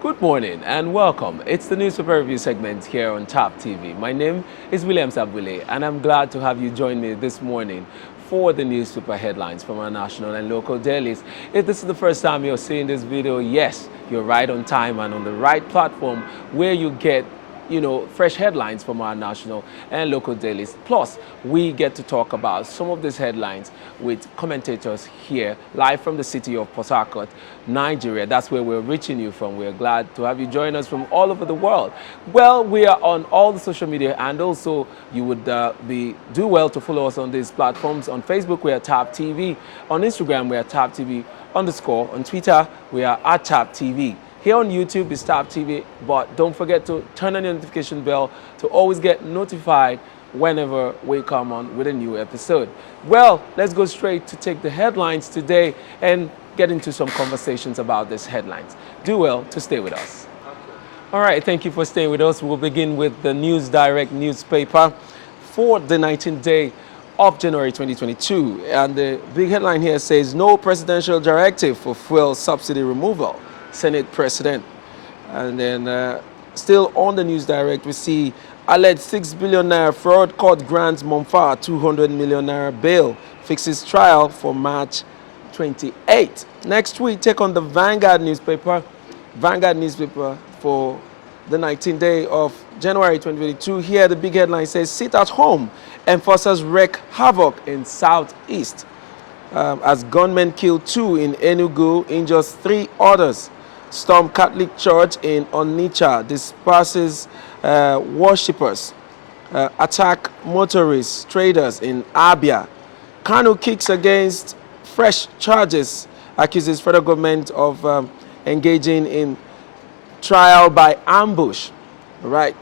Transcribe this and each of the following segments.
Good morning and welcome. It's the newspaper review segment here on Thav TV. My name is William Sabule and I'm glad to have you join me this morning for the newspaper headlines from our national and local dailies. If this is the first time you're seeing this video, yes, you're right on time and on the right platform where you get fresh headlines from our national and local dailies. Plus, we get to talk about some of these headlines with commentators here, live from the city of Port Harcourt, Nigeria. That's where we're reaching you from. We're glad to have you join us from all over the world. Well, we are on all the social media, and also you would do well to follow us on these platforms. On Facebook, we are Thav TV. On Instagram, we are Thav TV _. On Twitter, we are @Thav TV. Here on YouTube is Thav TV, but don't forget to turn on your notification bell to always get notified whenever we come on with a new episode. Well, let's go straight to take the headlines today and get into some conversations about these headlines. Do well to stay with us. All right, thank you for staying with us. We'll begin with the News Direct newspaper for the 19th day of January 2022. And the big headline here says, no presidential directive for fuel subsidy removal. Senate President. And then still on the News Direct, we see alleged 6 billion naira fraud court grants Monfar 200 million naira bail, fixes trial for March 28. Next we take on the Vanguard newspaper for the 19th day of January 2022. Here the big headline says, sit at home, enforcers wreak havoc in Southeast. As gunmen kill 2 in Enugu, injures 3 others. Storm Catholic Church in Onitsha, disperses worshippers. Attack motorists, traders in Abia. Kanu kicks against fresh charges, accuses federal government of engaging in trial by ambush. Right.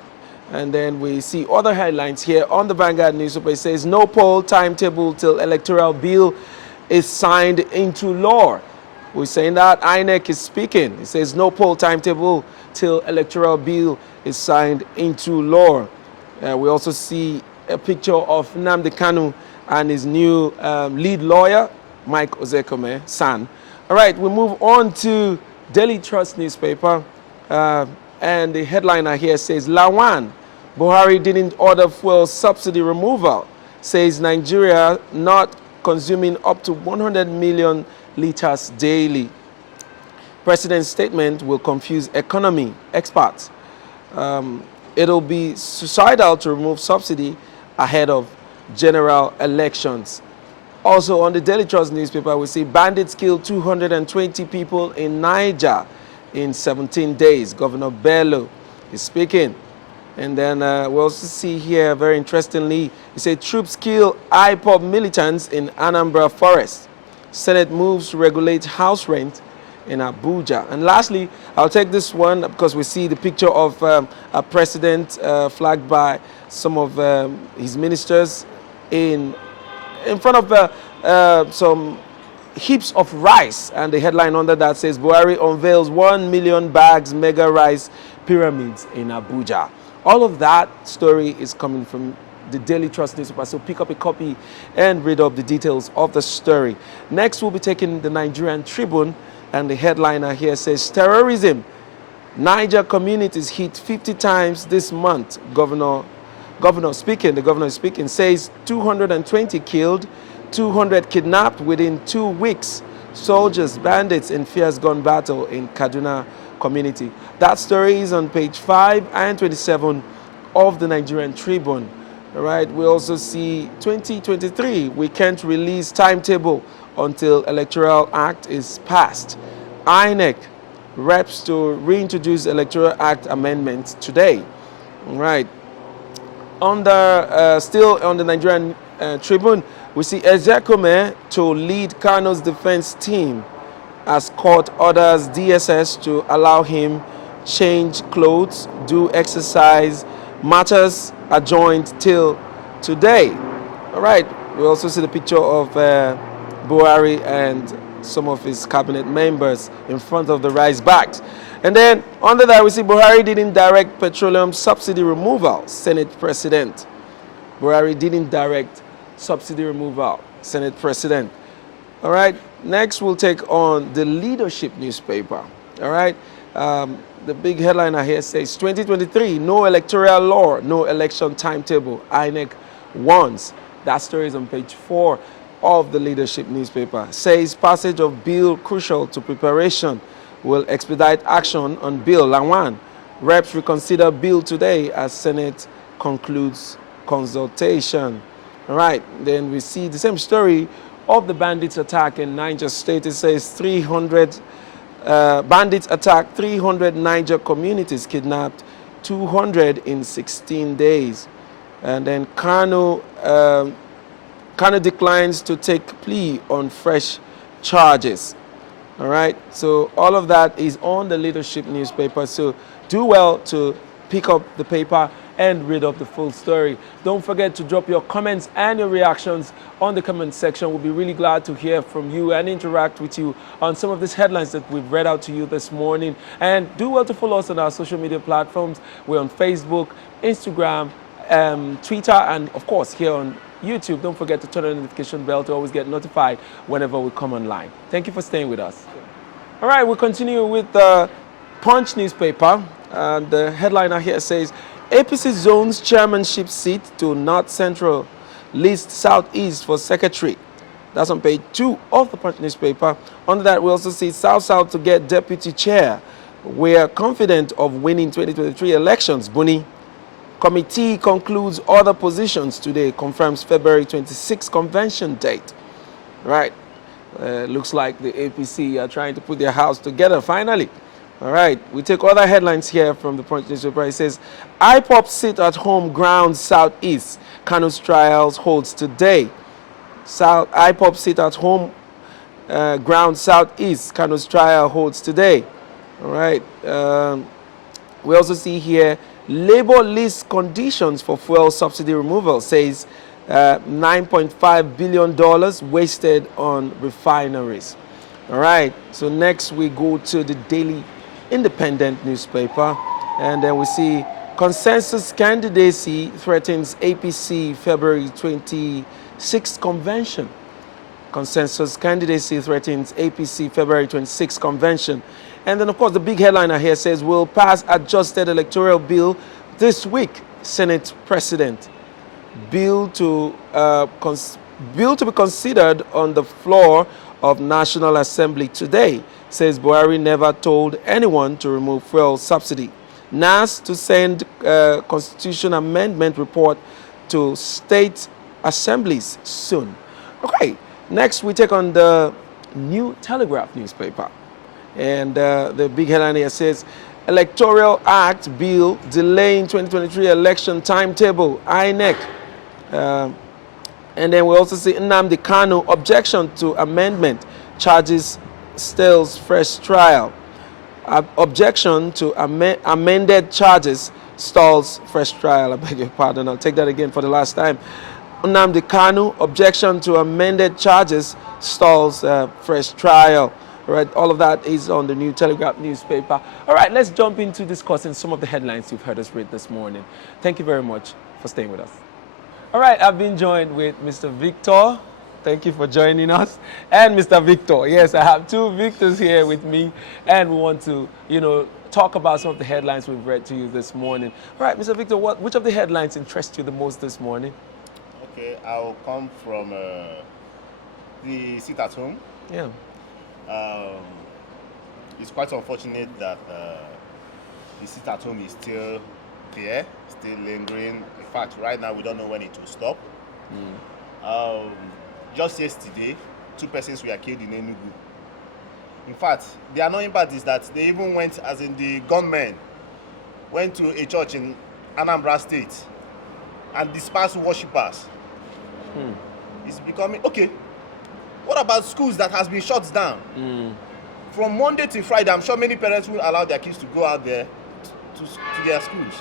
And then we see other headlines here on the Vanguard newspaper. It says, no poll timetable till electoral bill is signed into law. We're saying that INEC is speaking. It says no poll timetable till electoral bill is signed into law. We also see a picture of Nnamdi Kanu and his new lead lawyer, Mike Ozekome, son. All right, we move on to Daily Trust newspaper. And the headliner here says, Lawan, Buhari didn't order fuel subsidy removal. Says Nigeria not consuming up to 100 million liters daily. President's statement will confuse economy experts. It'll be suicidal to remove subsidy ahead of general elections. Also on the Daily Trust newspaper, we see bandits killed 220 people in Niger in 17 days. Governor Bello is speaking. And then we also see here, very interestingly, it said troops kill Ipob militants in Anambra Forest. Senate moves to regulate house rent in Abuja. And lastly, I'll take this one because we see the picture of a president flagged by some of his ministers in front of some heaps of rice. And the headline under that says, Buhari unveils 1 million bags mega rice pyramids in Abuja. All of that story is coming from the Daily Trust newspaper, so pick up a copy and read up the details of the story. Next, we'll be taking the Nigerian Tribune, and the headliner here says, terrorism. Niger communities hit 50 times this month. The governor is speaking, says 220 killed, 200 kidnapped within 2 weeks. Soldiers, bandits in fierce gun battle in Kaduna community. That story is on page 5 and 27 of the Nigerian Tribune. All right, we also see 2023, we can't release timetable until Electoral Act is passed. INEC reps to reintroduce Electoral Act amendments today. All right. Still on the Nigerian Tribune, we see Ezekome to lead Kano's defense team as court orders DSS to allow him change clothes, do exercise, matters adjourned till today. All right, we also see the picture of Buhari and some of his cabinet members in front of the rice bags. And then under that we see Buhari didn't direct petroleum subsidy removal, Senate President. Buhari didn't direct subsidy removal, Senate President. All right, next we'll take on the Leadership newspaper. All right, The big headliner here says 2023, no electoral law, no election timetable. INEC warns. That story is on page 4 of the leadership newspaper. Says passage of bill crucial to preparation will expedite action on bill. Lawan, reps reconsider bill today as Senate concludes consultation. All right, then we see the same story of the bandits attack in Niger State. It says 300 bandits attacked 300 Niger communities, kidnapped 200 in 16 days. And then Kano declines to take plea on fresh charges. All right, so all of that is on the leadership newspaper. So do well to pick up the paper and read up the full story. Don't forget to drop your comments and your reactions on the comment section. We'll be really glad to hear from you and interact with you on some of these headlines that we've read out to you this morning. And do well to follow us on our social media platforms. We're on Facebook, Instagram, Twitter, and of course here on YouTube. Don't forget to turn on the notification bell to always get notified whenever we come online. Thank you for staying with us. All right, we'll continue with the Punch newspaper. And the headliner here says, APC zones chairmanship seat to North Central, list Southeast for secretary. That's on page 2 of the Punch newspaper. Under that, we also see South to get deputy chair. We are confident of winning 2023 elections. Buni. Committee concludes other positions today, confirms February 26 convention date. Right. Looks like the APC are trying to put their house together finally. All right, we take other headlines here from the Punch newspaper. It says, Ipob sit at home grounds Southeast. Kano's trials holds today. Ipob sit at home grounds Southeast. Kano's trial holds today. All right. We also see here, labor list conditions for fuel subsidy removal. Says $9.5 billion wasted on refineries. All right, so next we go to the Daily Independent newspaper, and then we see consensus candidacy threatens APC February 26th convention. Consensus candidacy threatens APC February 26th convention. And then, of course, the big headliner here says, we'll pass adjusted electoral bill this week. Senate President. Bill to be considered on the floor of National Assembly today. Says Buhari never told anyone to remove fuel subsidy. NAS to send constitution amendment report to state assemblies soon. Okay, next we take on the New Telegraph newspaper. And the big headline here says, Electoral Act bill delaying 2023 election timetable, INEC. And then we also see Nnamdi Kanu objection to amendment, charges stills fresh trial. Objection to amended charges stalls fresh trial. I beg your pardon. I'll take that again for the last time. Nnamdi Kanu objection to amended charges stalls fresh trial. All right, all of that is on the New Telegraph newspaper. All right, let's jump into discussing some of the headlines you've heard us read this morning. Thank you very much for staying with us. All right, I've been joined with Mr. Victor. Thank you for joining us. And Mr. Victor. Yes, I have two Victors here with me, and we want to, talk about some of the headlines we've read to you this morning. All right, Mr. Victor, which of the headlines interest you the most this morning? Okay, I'll come from the sit at home. Yeah. It's quite unfortunate that the sit at home is still there, still lingering. In fact, right now we don't know when it will stop. Just yesterday, 2 persons were killed in Enugu. In fact, the annoying part is that they even went, as in the gunmen, went to a church in Anambra State and dispersed worshippers. It's becoming, okay, what about schools that has been shut down? From Monday to Friday, I'm sure many parents will allow their kids to go out there to their schools.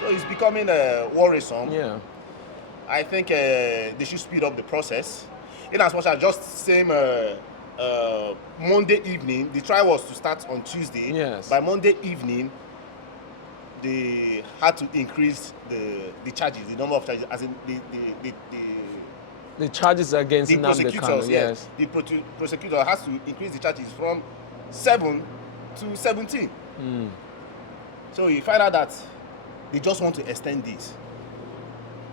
So it's becoming worrisome. Yeah. I think they should speed up the process. In as much as just same Monday evening, the trial was to start on Tuesday. Yes. By Monday evening, they had to increase the charges, the number of charges, as in the charges against the Nnamdi Kanu. prosecutors. Yes. The prosecutor has to increase the charges from 7 to 17. So you find out that they just want to extend this,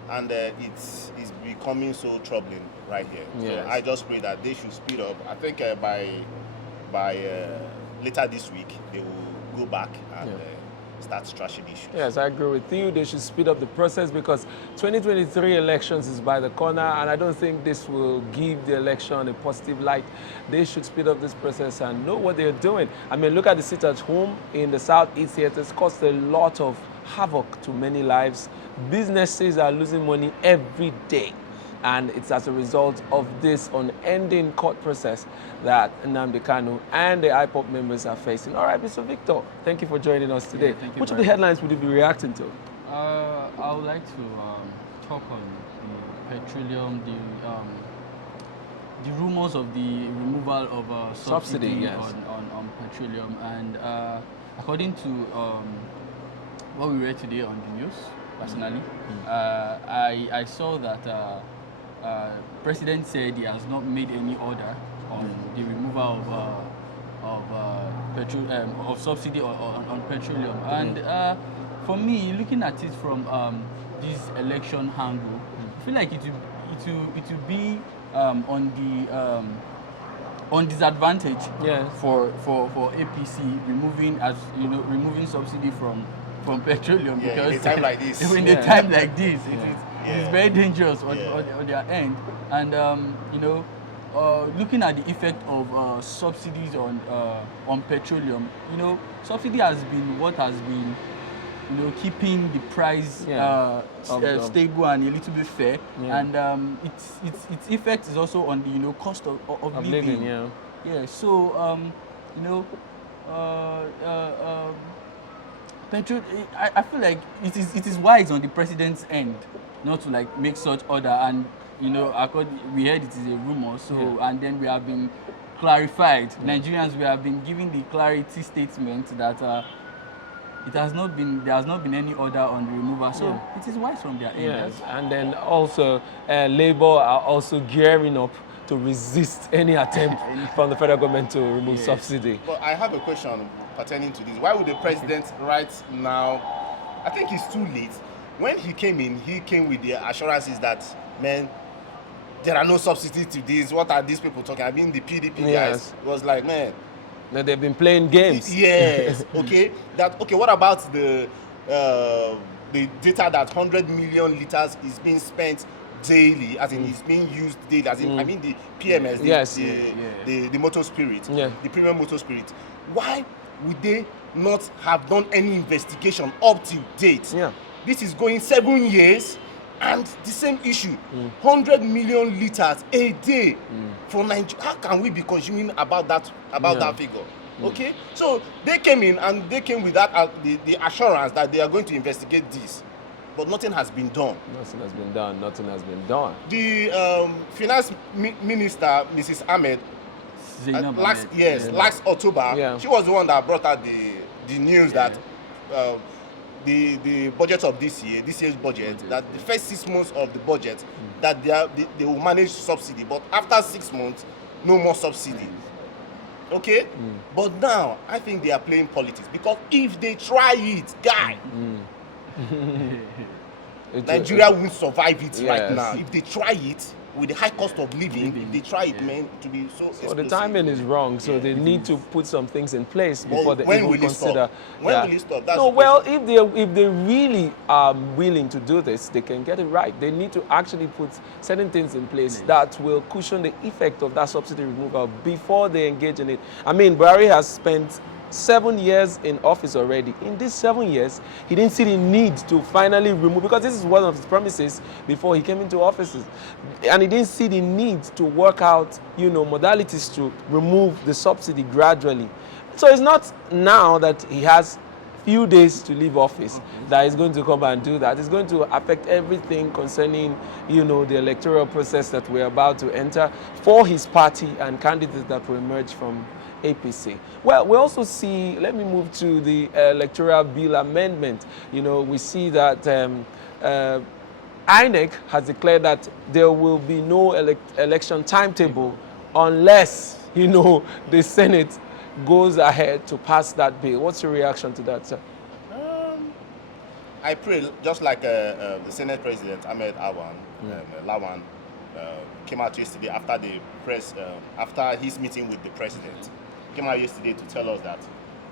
and it's becoming so troubling right here. Yes. So I just pray that they should speed up. I think by later this week they will go back and start trashing issues. Yes, I agree with you. They should speed up the process because 2023 elections is by the corner, and I don't think this will give the election a positive light. They should speed up this process and know what they're doing. I mean, look at the sit at home in the Southeast here. It has caused a lot of havoc to many lives. Businesses are losing money every day. And it's as a result of this unending court process that Nnamdi Kanu and the Ipob members are facing. All right, Mr. Victor, thank you for joining us today. Yeah, thank you. Which of the headlines would you be reacting to? I would like to talk on the petroleum, the rumors of the removal of subsidy yes. on petroleum. And according to what we read today on the news, personally, I saw that President said he has not made any order on the removal of subsidy on petroleum. And for me, looking at it from this election angle, I feel like it will be on disadvantage for APC removing subsidy from petroleum, because in a time like this, in a time like this, it's very dangerous on their end. And looking at the effect of subsidies on petroleum, subsidy has been what has been keeping the price stable and a little bit fair, and its effect is also on the cost of living. So petrol, I feel like it is wise on the president's end not to make such order, and we heard it is a rumor, so and then we have been clarified. Nigerians, we have been given the clarity statement that there has not been any order on the removal, so it is wise from their end. Yes, and then also Labour are also gearing up to resist any attempt from the federal government to remove subsidy. But I have a question pertaining to this. Why would the president right now? I think it's too late. When he came in, he came with the assurances that, man, there are no subsidies to this. What are these people talking? I mean, the PDP guys was like, man, that they've been playing games. Yes. Okay. What about the data that 100 million liters is being spent daily, as in it's being used daily, as in I mean the PMS, the motor spirit, the premium motor spirit. Why would they not have done any investigation up to date? This is going 7 years, and the same issue, 100 million liters a day for Nigeria. How can we be consuming about that figure? Okay, so they came in and they came with that the assurance that they are going to investigate this, but nothing has been done. Nothing has been done. The finance minister, Mrs. Ahmed, last October, she was the one that brought out the news that the budget of this year's budget, that the first 6 months of the budget, that they will manage subsidy, but after 6 months, no more subsidy. Okay? But now, I think they are playing politics, because if they try it, Nigeria won't survive it right now. If they try it, with the high cost of living, if they try it, man, to be so explosive. The timing is wrong, so they need to put some things in place before they even consider. When will it stop? That's if they really are willing to do this, they can get it right. They need to actually put certain things in place that will cushion the effect of that subsidy removal before they engage in it. I mean, Buhari has spent 7 years in office already. In these 7 years, he didn't see the need to finally remove, because this is one of his promises before he came into office, and he didn't see the need to work out, modalities to remove the subsidy gradually. So it's not now that he has few days to leave office that he's going to come and do that. It's going to affect everything concerning, the electoral process that we're about to enter for his party and candidates that will emerge from APC. Well, we also see, let me move to the electoral bill amendment. We see that INEC has declared that there will be no election timetable unless, the Senate goes ahead to pass that bill. What's your reaction to that, sir? I pray, just like the Senate President Ahmed Lawan came out yesterday after the after his meeting with the president, came out yesterday to tell us that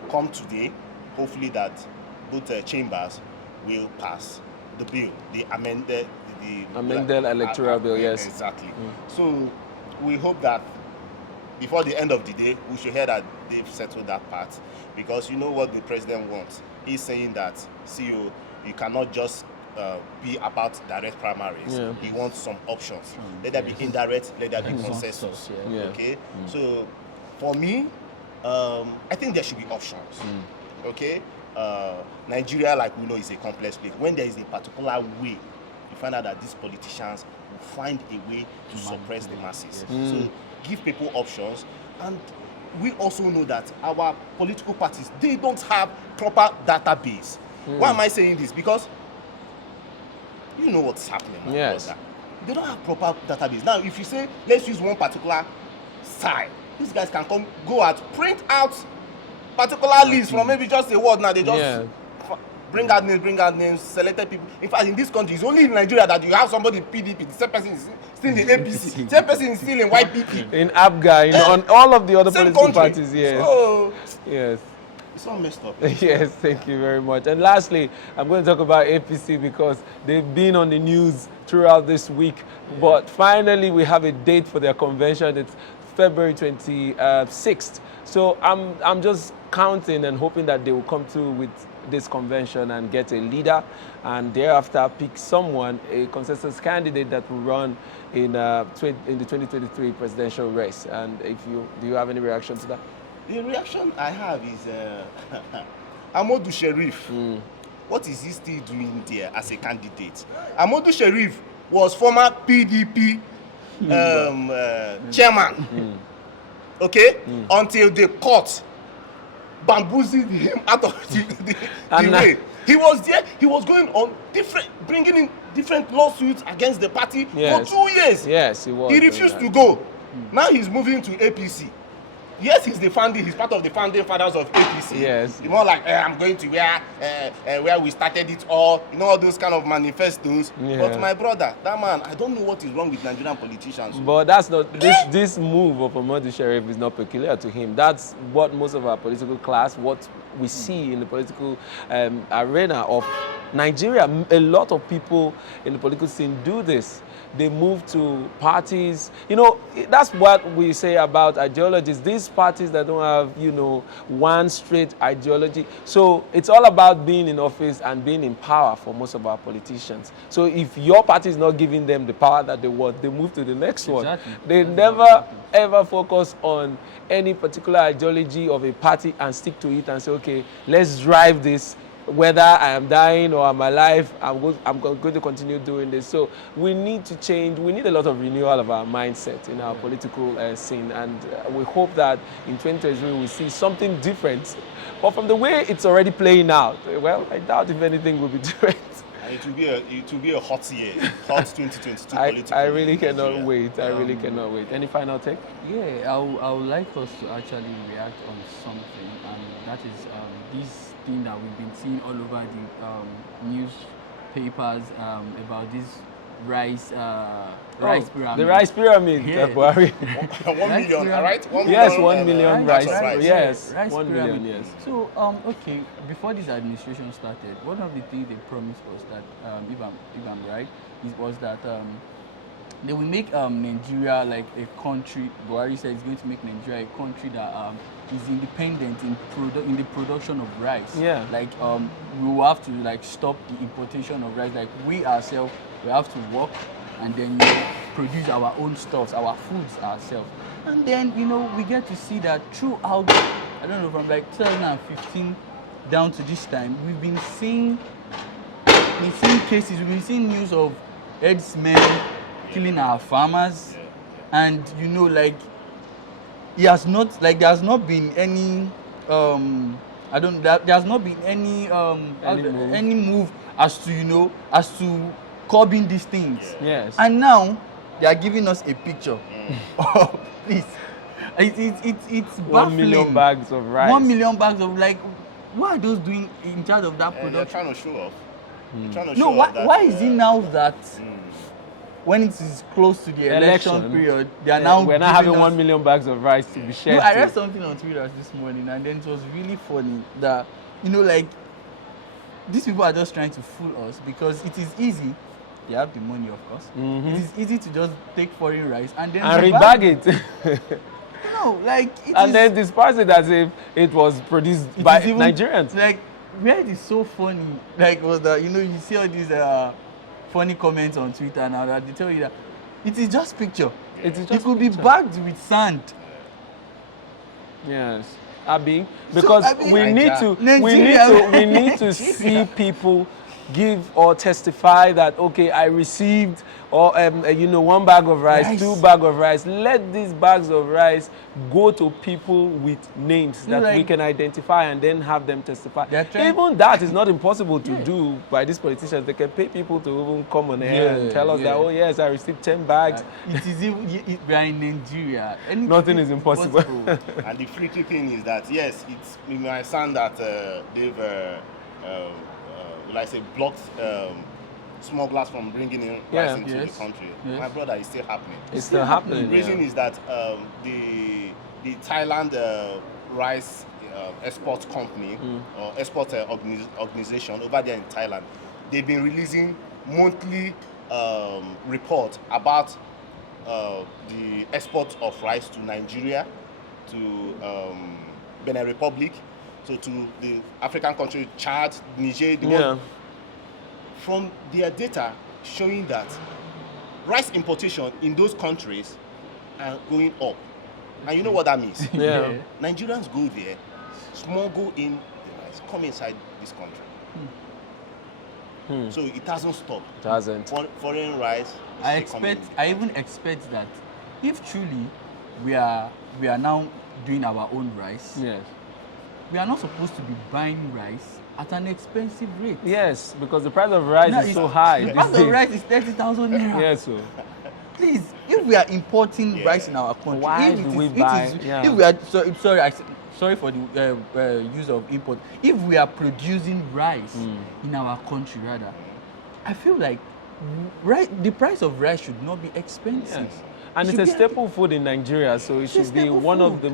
come today, hopefully that both chambers will pass the bill, the amended electoral bill, yes. Exactly. So we hope that before the end of the day, we should hear that they've settled that part, because you know what the president wants. He's saying that, CEO, you cannot just be about direct primaries. Yeah. He wants some options. Let there be indirect, let there be consensus. Yeah. Okay? So for me, I think there should be options. Okay? Nigeria, like we know, is a complex place. When there is a particular way, you find out that these politicians will find a way to suppress the masses. So give people options. And we also know that our political parties, they don't have proper database. Why am I saying this? Because you know what's happening now. Yes. They don't have proper database. Now, if you say, let's use one particular side, these guys can go out, print out particular lists from maybe just a word. Now they just bring out names, selected people. In fact, in this country, it's only in Nigeria that you have somebody in PDP, the same person is still in APC, same person is still in YPP. In ABGA, on all of the other political parties, yes. So, yes. it's all messed up. Yes, thank you very much. And lastly, I'm going to talk about APC because they've been on the news throughout this week. But finally, we have a date for their convention. It's February 26th. So I'm just counting and hoping that they will come through with this convention and get a leader, and thereafter pick someone, a consensus candidate that will run in the 2023 presidential race. And do you have any reaction to that? The reaction I have is Amadou Sherif. What is he still doing there as a candidate? Amadou Sherif was former PDP chairman. Okay? Until the court bamboozled him out of the way. He was there, he was going on bringing in different lawsuits against the party for 2 years. Yes, he was. He refused to go. Now he's moving to APC. Yes, he's part of the founding fathers of APC. Yes. You know, like, I'm going to where we started it all, you know, all those kind of manifestos. Yeah. But my brother, that man, I don't know what is wrong with Nigerian politicians. But that's not, this move of Amadou Sherif is not peculiar to him. That's what most of our political class, what we see in the political arena of Nigeria. A lot of people in the political scene do this. They move to parties. You know, that's what we say about ideologies. These parties that don't have, you know, one straight ideology. So it's all about being in office and being in power for most of our politicians. So if your party is not giving them the power that they want, they move to the next one. They never, ever focus on any particular ideology of a party and stick to it and say, okay, let's drive this. Whether I am dying or I'm alive, I'm going to continue doing this. So we need to change. We need a lot of renewal of our mindset in our political scene. And we hope that in 2023 we see something different. But from the way it's already playing out, well, I doubt if anything will be different. It will be a hot year, hot 2022 political. I really cannot wait. I really cannot wait. Any final take? Yeah, I would like us to actually react on something, and that is this thing that we've been seeing all over the newspapers about this rice pyramid. The rice pyramid. Yeah. 1 million, all right? 1 Yes, million, 1 million rice. rice. Yes, 1 pyramid. million, yes. So, okay, before this administration started, one of the things they promised was that, if I'm right, was that they will make Nigeria like a country. Buhari said it's going to make Nigeria a country that is independent in the production of rice. Yeah. Like we will have to like stop the importation of rice. Like we ourselves, we have to work and then produce our own stuffs, our foods ourselves. And then we get to see that throughout, I don't know, from like 2015 down to this time, we've been seeing cases, we've been seeing news of herdsmen killing our farmers, and like there has not been any there has not been any move as to curbing these things. Yes. And now they are giving us a picture. Please, It's 1 million baffling. bags of rice. 1 million bags of, like, what are those doing in charge of that They're production? trying to show off. They're trying to No, show why, off that, why is it now that mm. when it is close to the election period, they are Yeah, now we're not having giving us- 1 million bags of rice to be shared. No, I to- read something on Twitter this morning, and then it was really funny that, you know, like, these people are just trying to fool us because it is easy. They have the money, of course. It is easy to just take foreign rice and then and rebag it. No, like, it and is, then disperse it as if it was produced it by is even- Nigerians. Like, where it is so funny, like, was that, you know, you see all these funny comments on Twitter now that they tell you that it is just picture. It is It just could be picture. bagged with sand. Yes, Abi, because Abi- we need to Nigeria. we need to see people give or testify that, okay, I received, or you know, 1 bag of rice, 2 bags of rice. Let these bags of rice go to people with names that we like- can identify and then have them testify. They're trying- Even that is not impossible to do by these politicians. They can pay people to even come on air and tell us that, oh yes, I received 10 bags. It is even, we are in Nigeria. Anything Nothing is impossible. And the freaky thing is that, yes, it might sound that they've, like I say, blocked smugglers from bringing in rice into the country. Yes. My brother, is still happening. It's still happening. The reason is that the Thailand rice export company or export organization over there in Thailand, they've been releasing monthly report about the export of rice to Nigeria, to Benin Republic, so to the African country, Chad, Niger. From their data showing that rice importation in those countries are going up. And you know what that means? Yeah. Nigerians go there, smuggle in the rice, come inside this country. So it hasn't stopped. It hasn't. Foreign rice. I even expect that if truly we are now doing our own rice, Yes. we are not supposed to be buying rice at an expensive rate. Yes, because the price of rice Now, is so high. The these price of days. rice is 30,000 naira. Yes, so. Please, if we are importing rice in our country, Why if do it we is- buy- If yeah. we are sorry for the use of import. If we are producing rice in our country, rather, I feel like the price of rice should not be expensive. Yes. And It it's a should be- staple food in Nigeria, so it a should be staple one of food. the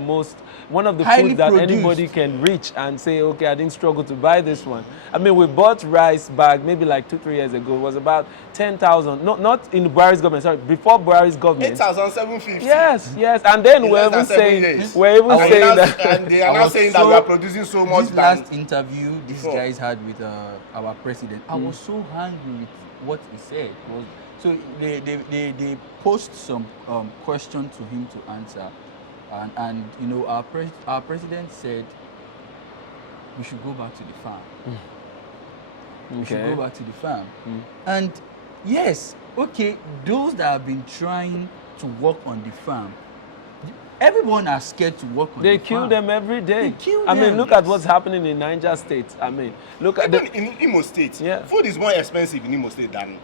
Highly foods that produced. anybody can reach and say, okay, I didn't struggle to buy this one. I mean, we bought rice bag maybe like 2-3 years ago. It was about 10,000. Not in Buhari's government, sorry, before Buhari's government. 8,750. Yes, and then In we're less even than 7 saying years. that. And they are I now was saying that so- we are producing so much This than last interview these before. guys had with our president, I was so angry with what he said. So they posed some question to him to answer, and you know, our president said we should go back to the farm. We should Okay. go back to the farm. And yes, okay, those that have been trying to work on the farm, everyone are scared to work on They the kill farm. them every day. They kill I mean, them. look at what's happening in Niger State. I mean, look at even the. in Imo State. Yeah. Food is more expensive in Imo State than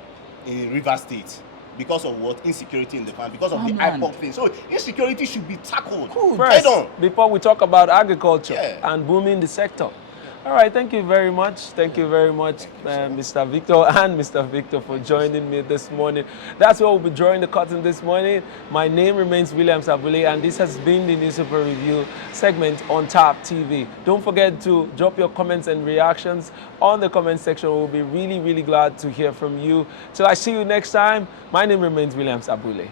in River State because of what? Insecurity in the farm, because of the Farmland. Ipob thing. So insecurity should be tackled head First, on. before we talk about agriculture Yeah. and booming the sector. All right, thank you very much. Thank you very much, Mr. Victor and Mr. Victor, for joining me this morning. That's where we'll be drawing the curtain this morning. My name remains William Sabule, and this has been the Newspaper Review segment on Tap TV. Don't forget to drop your comments and reactions on the comment section. We'll be really, really glad to hear from you. Till I see you next time, my name remains William Sabule.